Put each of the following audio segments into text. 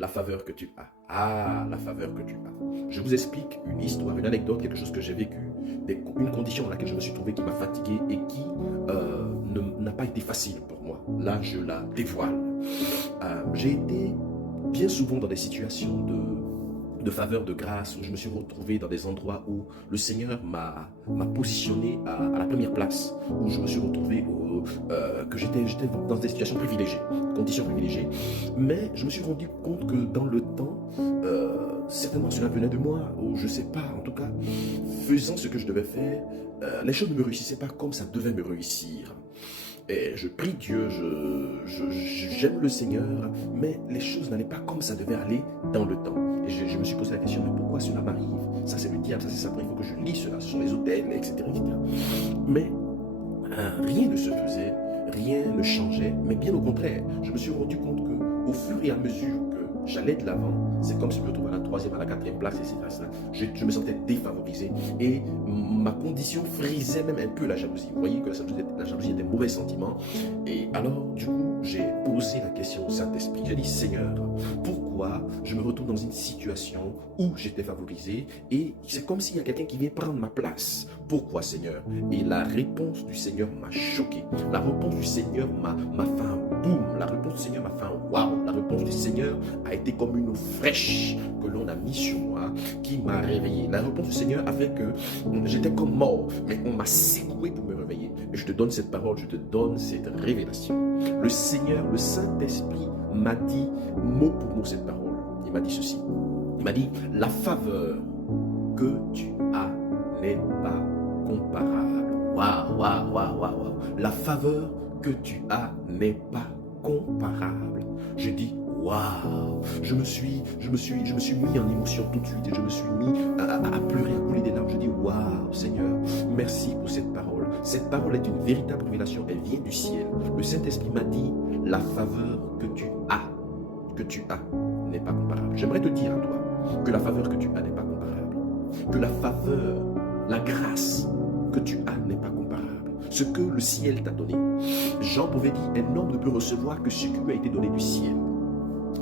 la faveur que tu as. Ah, la faveur que tu as. Je vous explique une histoire, une anecdote, quelque chose que j'ai vécu, une condition dans laquelle je me suis trouvé qui m'a fatigué et qui n'a pas été facile pour moi. Là, je la dévoile. J'ai été bien souvent dans des situations de faveur, de grâce, où je me suis retrouvé dans des endroits où le Seigneur m'a positionné à la première place, où je me suis retrouvé que j'étais dans des situations privilégiées, conditions privilégiées. Mais je me suis rendu compte que dans le temps, certainement cela venait de moi, ou je ne sais pas, en tout cas, faisant ce que je devais faire, les choses ne me réussissaient pas comme ça devait me réussir. Et je prie Dieu, j'aime le Seigneur, mais les choses n'allaient pas comme ça devait aller dans le temps. Et je me suis posé la question, mais pourquoi cela m'arrive? Ça c'est le diable, ça c'est Satan, il faut que je lis cela sur les autels, etc. etc. Mais rien ne se faisait, rien ne changeait, mais bien au contraire, je me suis rendu compte qu'au fur et à mesure que j'allais de l'avant, c'est comme si je me retrouvais à la troisième, à la quatrième place, etc. Je me sentais défavorisé et ma condition frisait même un peu la jalousie. Vous voyez que la jalousie était un mauvais sentiment. Et alors, du coup, j'ai posé la question au Saint-Esprit. J'ai dit, Seigneur, pourquoi je me retrouve dans une situation où j'étais favorisé et c'est comme s'il y a quelqu'un qui vient prendre ma place? Pourquoi, Seigneur? Et la réponse du Seigneur m'a choqué. La réponse du Seigneur m'a fait un boum. La réponse du Seigneur m'a fait un waouh. La réponse du Seigneur a été comme une eau fraîche que l'on a mis sur moi, qui m'a réveillé. La réponse du Seigneur a fait que j'étais comme mort, mais on m'a secoué pour me réveiller. Et je te donne cette parole, je te donne cette révélation. Le Seigneur, le Saint-Esprit m'a dit mot pour mot cette parole. Il m'a dit ceci. Il m'a dit, la faveur que tu as n'est pas comparable. Waouh, waouh, waouh, waouh, waouh. La faveur que tu as n'est pas comparable. Je dis, waouh, je me suis mis en émotion tout de suite et je me suis mis à pleurer, à couler des larmes. Je dis, waouh, Seigneur, merci pour cette parole. Cette parole est une véritable révélation, elle vient du ciel. Le Saint-Esprit m'a dit, la faveur que tu as n'est pas comparable. J'aimerais te dire à toi que la faveur que tu as n'est pas comparable. Que la faveur, la grâce que tu as n'est pas comparable. Ce que le ciel t'a donné. Jean pouvait dire, un homme ne peut recevoir que ce qui lui a été donné du ciel.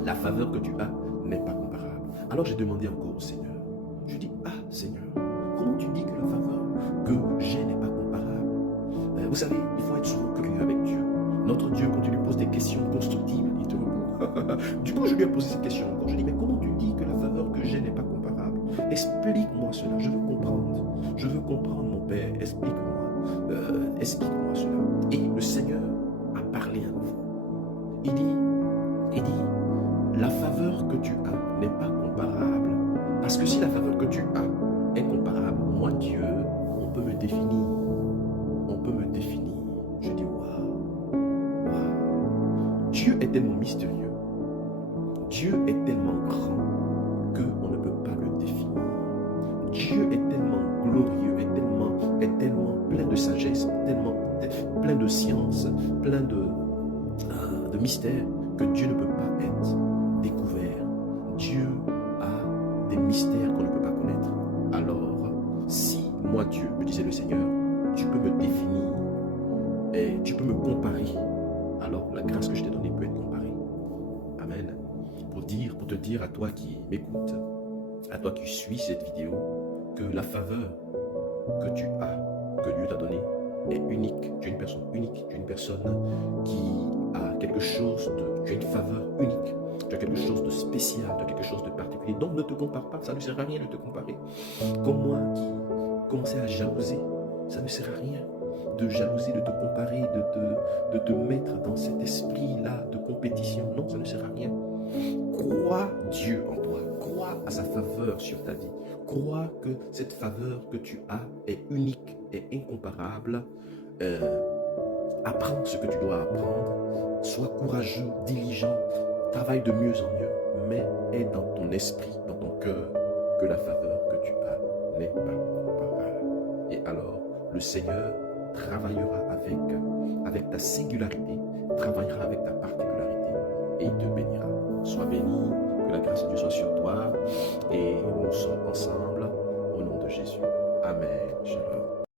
La faveur que tu as n'est pas comparable. Alors j'ai demandé encore au Seigneur. Je dis, ah Seigneur, comment tu dis que la faveur que j'ai n'est pas comparable? Vous savez, il faut être souvent curieux avec Dieu. Notre Dieu, quand tu lui poses des questions constructives, il te répond. Du coup, je lui ai posé cette question encore. Je dis, mais comment tu dis que la faveur que j'ai n'est pas comparable? Explique-moi cela, je veux comprendre. Je veux comprendre, mon Père, explique-moi. Explique-moi cela. Et le Seigneur a parlé à nouveau. Il dit, la faveur que tu as n'est pas comparable. Parce que si la faveur que tu as est comparable, moi, Dieu, on peut me définir. On peut me définir. Je dis, waouh, waouh. Dieu est tellement mystérieux. Dieu est tellement grand qu'on ne peut pas le définir. Dieu est tellement glorieux, est tellement plein de sagesse, tellement plein de science, plein de mystères que Dieu ne peut pas être découvert. Dieu a des mystères qu'on ne peut pas connaître. Alors, si moi Dieu, me disait le Seigneur, tu peux me définir et tu peux me comparer, alors la grâce que je t'ai donnée peut être comparée. Amen. Pour te dire à toi qui m'écoute, à toi qui suis cette vidéo, que la faveur que tu as, que Dieu t'a donnée, est unique. Tu es une personne unique. Tu es une personne qui a quelque chose tu as une faveur unique. Tu as quelque chose de spécial, tu as quelque chose de particulier. Donc ne te compare pas, ça ne sert à rien de te comparer. Comme moi qui commençais à jalouser, ça ne sert à rien de jalouser, de te comparer, de te mettre dans cet esprit-là de compétition. Non, ça ne sert à rien. Crois Dieu en toi, crois à sa faveur sur ta vie, crois que cette faveur que tu as est unique et incomparable. Apprends ce que tu dois apprendre, sois courageux, diligent, travaille de mieux en mieux, mais aie dans ton esprit, dans ton cœur, que la faveur que tu as n'est pas comparable. Et alors, le Seigneur travaillera avec ta singularité, travaillera avec ta particularité et il te bénira. Sois béni, que la grâce de Dieu soit sur toi et nous sommes ensemble au nom de Jésus. Amen. Shalom.